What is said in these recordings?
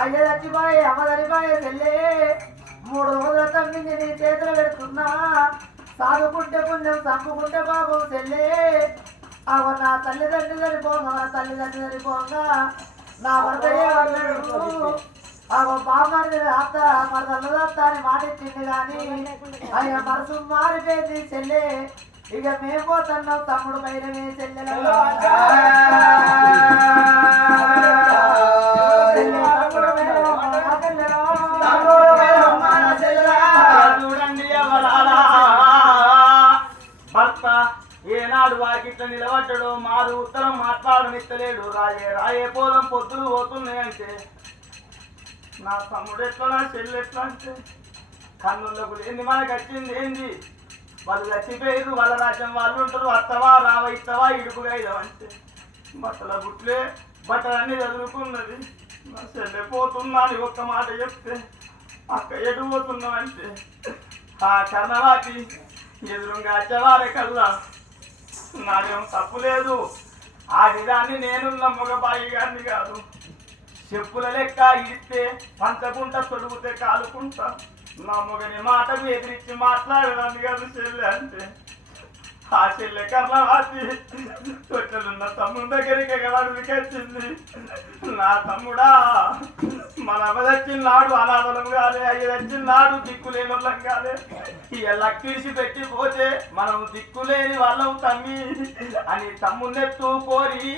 అయ్య చచ్చిపోయి అమ్మ చనిపోయే చెల్లే 3 రోజుల తమ్మింది నీ చేతులు పెడుతున్నా సాగుకుంటే పుణ్యం చంపుకుంటే బాబు చెల్లే అవ నా తల్లిదండ్రులు సరిపోగా నా తల్లిదండ్రులు సరిపోగా నా భర్తయ్యే అన్నాడు అవ బామ్మని అత్త మరదల్లదత్త అని మాట ఇచ్చింది కానీ అయ్య మనసు మారిపోయింది చెల్లే ఇక మేము పోతున్నాం తమ్ముడు పైనమే చెల్లెల భర్త ఏనాడు వాకిట్ల నిలబడ్డాడో మారు ఉత్తరం మాట్లాడనిస్తలేడు రాయే పోలం పొద్దులు పోతున్నాయంటే నా తమ్ముడు ఎట్లా నా చెల్లి ఎట్లా అంటే కన్నులకు లేని మనకు వచ్చింది ఏంది వాళ్ళు చచ్చిపోయారు వాళ్ళ రాజ్యం వాళ్ళు ఉంటారు అత్తవా రావ ఇత్తవా ఇడుపుగా ఇదవంటే బట్టల బుట్లే బట్టలన్నీ చదువుకున్నది నా చెల్లె పోతున్నా అని ఒక్క మాట చెప్తే అక్క ఎటు పోతున్నామంటే ఆ కర్ణవాటి ఎదురుగా వచ్చేవారే కల్లా నాదేం తప్పు లేదు ఆడిదాన్ని నేనున్న మగబాయి గారిని కాదు చెప్పుల లెక్క ఇస్తే పంచకుంటా తొడుగుతే కాలుకుంటా నా మొగని మాటకు ఎదిరించి మాట్లాడడానికి కాదు చెల్లె అంటే ఆ చెల్లె కర్ణవాతి తొట్టెలున్న తమ్ముడు దగ్గరికి వాడికి వచ్చింది నా తమ్ముడా మన అమ్మ తెచ్చినాడు అనాథలం కాలే అయ్యి తెచ్చినాడు దిక్కులేని వాళ్ళం కాలే ఇలా తీసి పెట్టిపోతే మనం దిక్కులేని వాళ్ళం తమ్మి అని తమ్మున్నెత్తుకొని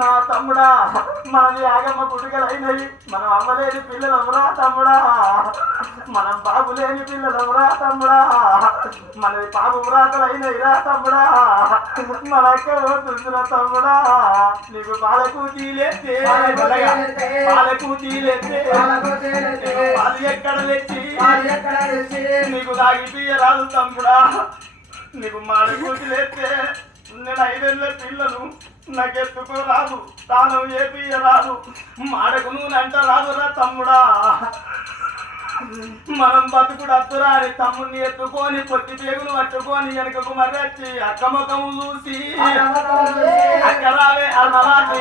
నా తమ్ముడా మనది ఆగమ్మ పుట్టుకలైనవి మనం అమ్మలేని పిల్లలవరా తమ్ముడా మనం బాబు లేని పిల్లలవరా తమ్ముడా మనది పాపు వ్రాతలైనవిరా తమ్ముడా మనక్క పోతుందిరా తమ్ముడా నీకు పాలకు తీలేస్తే పాలు ఎక్కడ తెచ్చి నీకు తాగిపియరాదు తమ్ముడా నీకు మాడకూతి లేస్తే నేను 5 ఏళ్ళ పిల్లలు నాకెత్తుకోరాదు తాను ఏపియరాదు మాడకు నువ్వునంట రాదురా తమ్ముడా మనం బతుకుడు అత్తురా అని తమ్ముడిని ఎత్తుకొని పొట్టి పేగులు పట్టుకొని వెనకకు మర్రచ్చి అక్క ముఖము చూసి అక్కరావే అన్నవాటి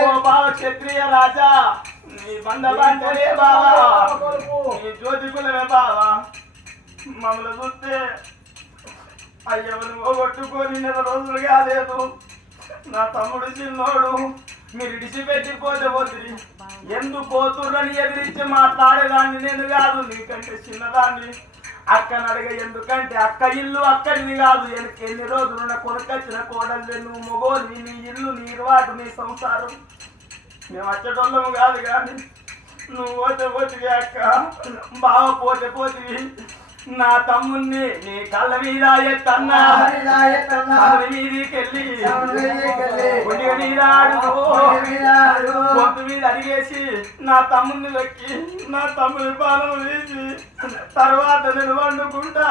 ఓ బావ క్షత్రియ రాజా నీ బంధబాంటలే బావా నీ జ్యోతికులమే బావా మమ్మల్ని చూస్తే అయ్యవను పోగొట్టుకొని 2 రోజులు కాలేదు నా తమ్ముడు చిన్నోడు మీరు ఇడిచిపెట్టిపోతే పోతుంది ఎందుకు పోతుర్రని ఎదిరించి మాట్లాడేదాన్ని నేను కాదు నీకంటే చిన్నదాన్ని అక్కని అడగ ఎందుకంటే అక్క ఇల్లు అక్కడిది కాదు ఎన్ని రోజులున్న కొనుకొచ్చిన కోడలు నువ్వు మొగోని నీ ఇల్లు నీ ఇరువాటు నీ సంసారం మేము వచ్చేటోళ్ళము కాదు కానీ నువ్వు పోతే పోతివి అక్క బావ పోతే పోతివి నా తమ్ముణ్ణి నీ కళ్ళ మీద ఎత్తన్నా మీదికెళ్ళి గుడి మీద గొంతు మీద అడిగేసి నా తమ్ముడిని వెక్కి నా తమ్ముడి పాలన తీసి తర్వాత నేను వండుకుంటా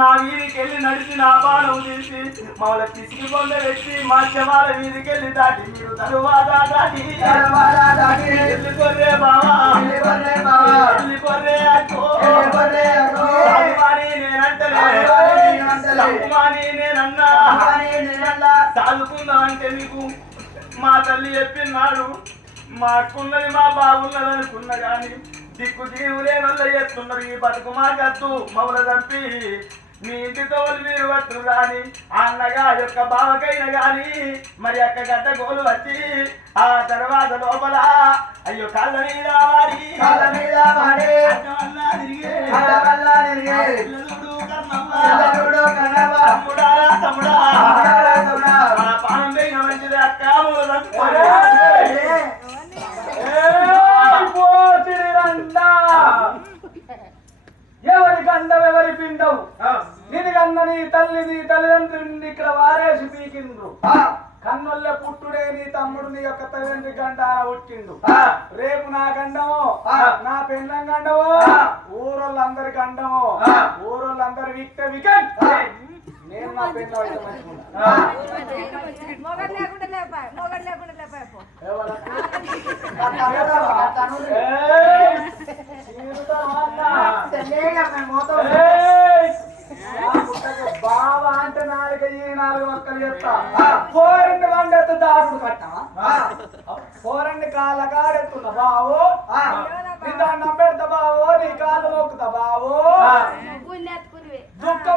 నా మీదికెళ్ళి నడిచి నా పానం తీసి మమ్మల్ని పిసికి పొంద పెట్టి మా శవాల మీదికెళ్ళి దాటి మీరు తరువాత దాటి వెళ్ళిపోరే బావా వెళ్ళిపోరే అక్కో నేనన్నా చదువుకుందాం అంటే మీకు మా తల్లి చెప్పినాడు మా అక్కున్నది మా బాగున్నది అనుకున్నా కానీ దిక్కు దీవులే వల్ల చేస్తున్నారు ఈ బతుకు మాకద్దు మమ్మల్ని చంపి మీ ఇంటితో మీరు పట్టు కానీ అన్నగా యొక్క బావకైనా కానీ మరి అక్క గడ్డ గోలు వచ్చి ఆ తర్వాత లోపల అయ్యో కళ్ళ మీద వాడి తమ్ముడా మన పానం పోయిన మంచిది అక్క ఎవరి గండం ఎవరి పిండం నిన్ను కన్న నీ తల్లిదండ్రులు ఇక్కడ వారేసి పీకిండ్రు కన్నుల్లే పుట్టుడే నీ తమ్ముడు నీ యొక్క తల్లిదండ్రి గంటాన పుట్టిండు రేపు నా గండమో నా పెళ్ళం గండమో ఊరోళ్ళందరి గండమో ఊరోళ్ళందరి విక్త వికెట్ నేను నేను నా పెన్ను అయితే మంచిగుండా. మొగడు లేకుండా లేపాయి పో. ఎవరు? తనులు. ఏయ్! చీరుతావా అన్న? చెల్లే మేము పోతాం. ఏయ్! నా పుట్టకు బావ అంటే నాలుగు ఈ నాలుగు ఒక్కలు చెప్తా పోరండి వండెత్తు దాటుడు కట్టమా పోరండి కాళ్ళ కాడెత్తున్నా బావు నీ దాన్ని పెడతా బావు నీ కాళ్ళు మొక్కుతా బావు పుణ్యాత్కునివే. దుఃఖం